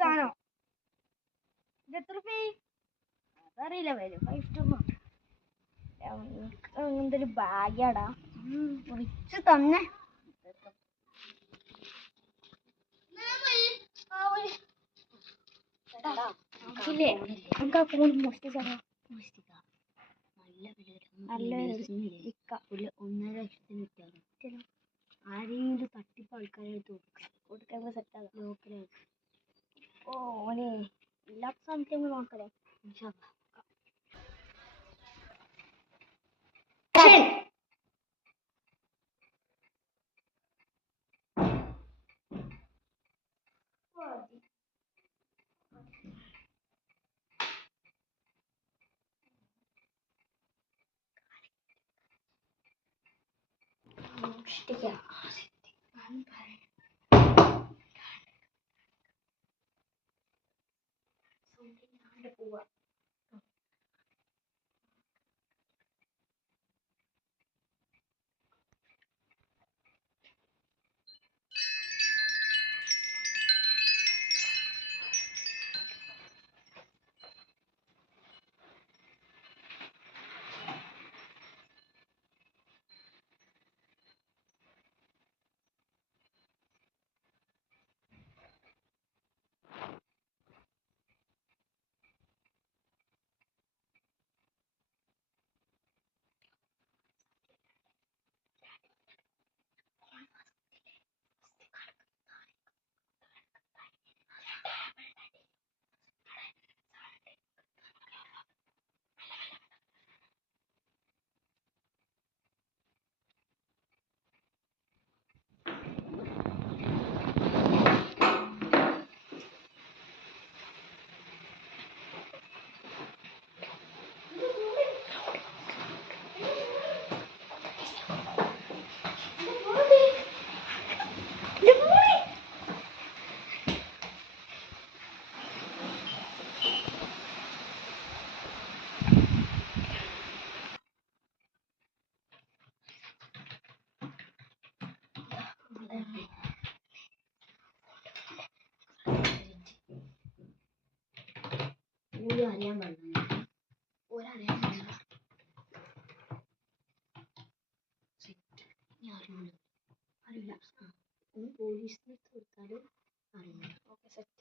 സാധനം ഇതെത്ര അതറിയില്ല വരും 5 എന്തൊരു ഭാഗ്യാടാ റിച്ച് തന്നെ നമുക്ക് ആ ഫോൺ മോഷ്ടിച്ചാലോ? നല്ല 1.5 ലക്ഷത്തിന് വിറ്റാലോ? ആരെങ്കിലും തട്ടിപ്പ് ആൾക്കാരെ കൊടുക്കാൻ സെറ്റാകാം ലോക്കലായിട്ട്. ഓനെ ഇല്ലാത്ത സമയത്ത് നോക്കലേ. പോവാ അറിയാൻ പാടില്ല ഒരറിയാൻ പാടില്ല അറിയില്ല പോലീസിന് കൊടുത്താലും അറിയില്ല. Okay set